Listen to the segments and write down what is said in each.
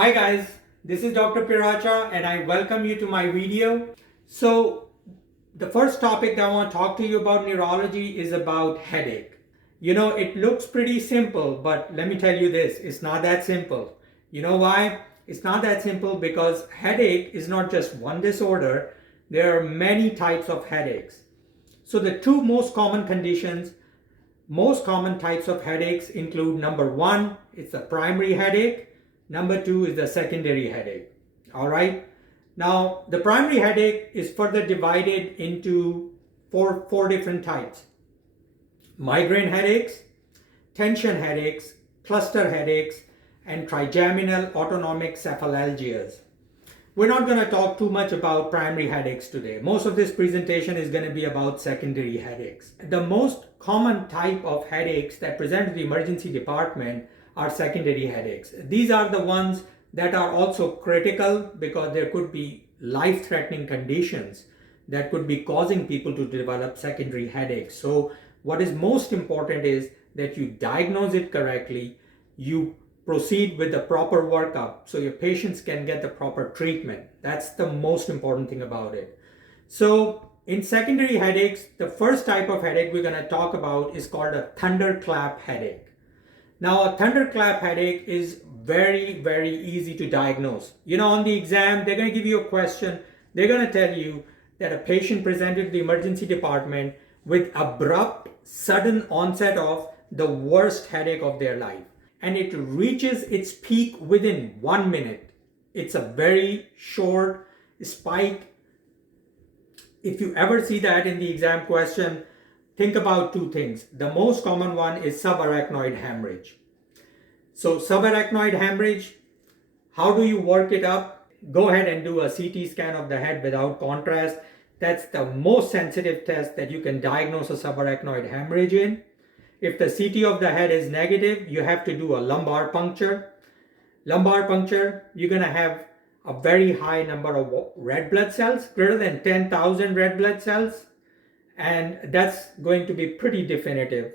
Hi guys, this is Dr. Piracha and I welcome you to my video. So the first topic that I want to talk to you about neurology is about headache. You know, it looks pretty simple, but let me tell you this, it's not that simple. You know why? It's not that simple because headache is not just one disorder. There are many types of headaches. So the two most common types of headaches include number one, it's a primary headache. Number two is the secondary headache. All right. Now, the primary headache is further divided into four different types: migraine headaches, tension headaches, cluster headaches, and trigeminal autonomic cephalalgias. We're not going to talk too much about primary headaches today. Most of this presentation is going to be about secondary headaches. The most common type of headaches that present to the emergency department are secondary headaches. These are the ones that are also critical because there could be life-threatening conditions that could be causing people to develop secondary headaches. So what is most important is that you diagnose it correctly, you proceed with the proper workup so your patients can get the proper treatment. That's the most important thing about it. So in secondary headaches, the first type of headache we're going to talk about is called a thunderclap headache. Now, a thunderclap headache is very, very easy to diagnose. You know, on the exam, they're going to give you a question. They're going to tell you that a patient presented to the emergency department with abrupt, sudden onset of the worst headache of their life. And it reaches its peak within 1 minute. It's a very short spike. If you ever see that in the exam question, think about two things. The most common one is subarachnoid hemorrhage. So subarachnoid hemorrhage, how do you work it up? Go ahead and do a CT scan of the head without contrast. That's the most sensitive test that you can diagnose a subarachnoid hemorrhage in. If the CT of the head is negative, you have to do a lumbar puncture. Lumbar puncture, you're going to have a very high number of red blood cells, greater than 10,000 red blood cells. And that's going to be pretty definitive.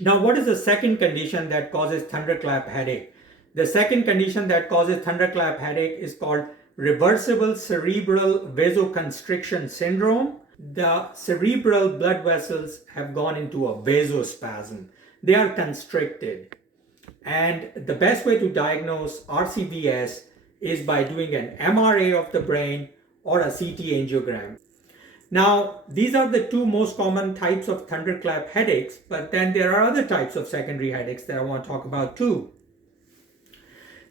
Now, what is the second condition that causes thunderclap headache? The second condition that causes thunderclap headache is called reversible cerebral vasoconstriction syndrome. The cerebral blood vessels have gone into a vasospasm. They are constricted. And the best way to diagnose RCVS is by doing an MRA of the brain or a CT angiogram. Now, these are the two most common types of thunderclap headaches, but then there are other types of secondary headaches that I want to talk about too.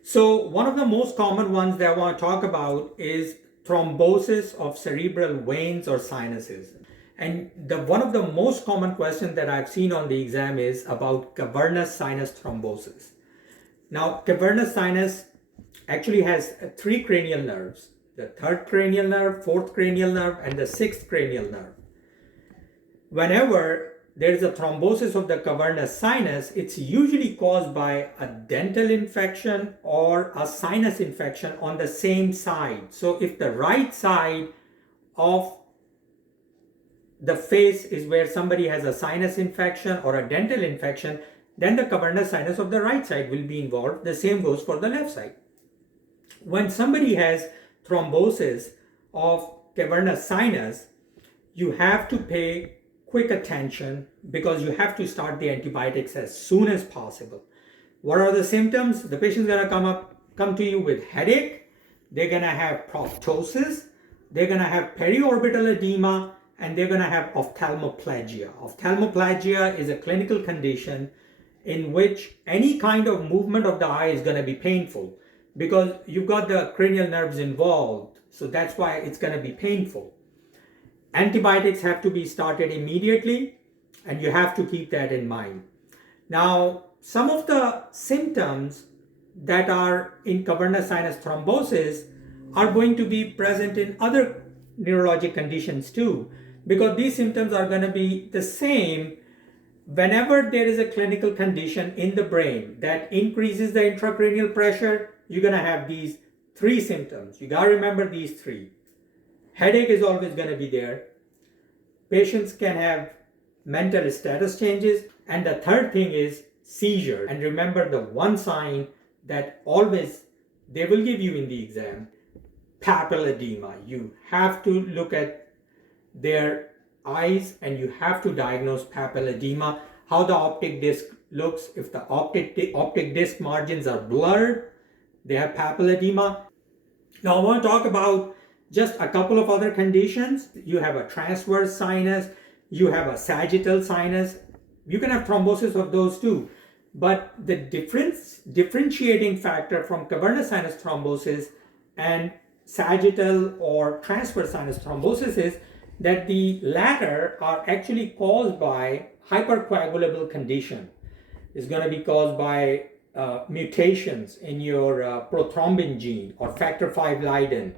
So one of the most common ones that I want to talk about is thrombosis of cerebral veins or sinuses. And one of the most common questions that I've seen on the exam is about cavernous sinus thrombosis. Now, cavernous sinus actually has three cranial nerves: the third cranial nerve, fourth cranial nerve, and the sixth cranial nerve. Whenever there is a thrombosis of the cavernous sinus, it's usually caused by a dental infection or a sinus infection on the same side. So if the right side of the face is where somebody has a sinus infection or a dental infection, then the cavernous sinus of the right side will be involved. The same goes for the left side. When somebody has thrombosis of cavernous sinus, you have to pay quick attention because you have to start the antibiotics as soon as possible. What are the symptoms? The patient's going to come to you with headache. They're going to have proptosis. They're going to have periorbital edema, and they're going to have ophthalmoplegia. Ophthalmoplegia is a clinical condition in which any kind of movement of the eye is going to be painful because you've got the cranial nerves involved. So that's why it's going to be painful. Antibiotics have to be started immediately, and you have to keep that in mind. Now, some of the symptoms that are in cavernous sinus thrombosis are going to be present in other neurologic conditions too, because these symptoms are going to be the same whenever there is a clinical condition in the brain that increases the intracranial pressure. You're going to have these three symptoms. You got to remember these three. Headache is always going to be there. Patients can have mental status changes. And the third thing is seizure. And remember, the one sign that always they will give you in the exam papilledema. You have to look at their eyes and you have to diagnose papilledema, how the optic disc looks. If the optic disc margins are blurred, they have papilledema. Now I want to talk about just a couple of other conditions. You have a transverse sinus, you have a sagittal sinus. You can have thrombosis of those too. But the differentiating factor from cavernous sinus thrombosis and sagittal or transverse sinus thrombosis is that the latter are actually caused by hypercoagulable condition. It's going to be caused by mutations in your prothrombin gene or factor V Leiden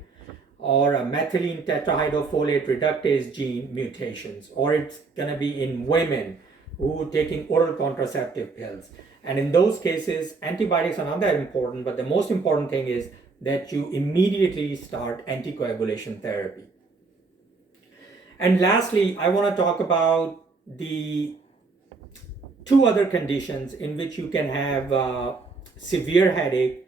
or methylene tetrahydrofolate reductase gene mutations, or it's going to be in women who are taking oral contraceptive pills. And in those cases, antibiotics are not that important, but the most important thing is that you immediately start anticoagulation therapy. And lastly, I want to talk about the two other conditions in which you can have severe headache.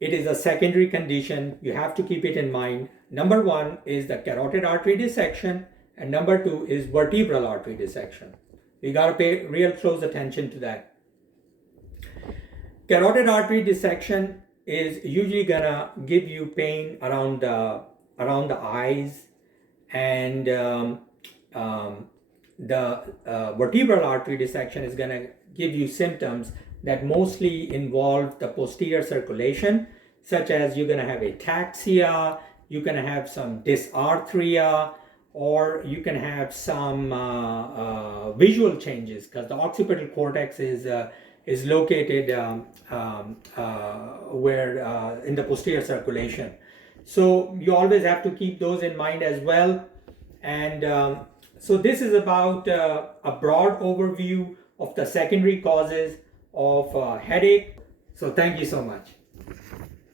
It is a secondary condition. You have to keep it in mind. Number one is the carotid artery dissection, and number two is vertebral artery dissection. You got to pay real close attention to that. Carotid artery dissection is usually gonna give you pain around the eyes, and the vertebral artery dissection is gonna give you symptoms that mostly involve the posterior circulation, such as you're gonna have ataxia, you're gonna have some dysarthria, or you can have some visual changes because the occipital cortex is located where in the posterior circulation. So you always have to keep those in mind as well. And so this is about a broad overview of the secondary causes of headache. So thank you so much.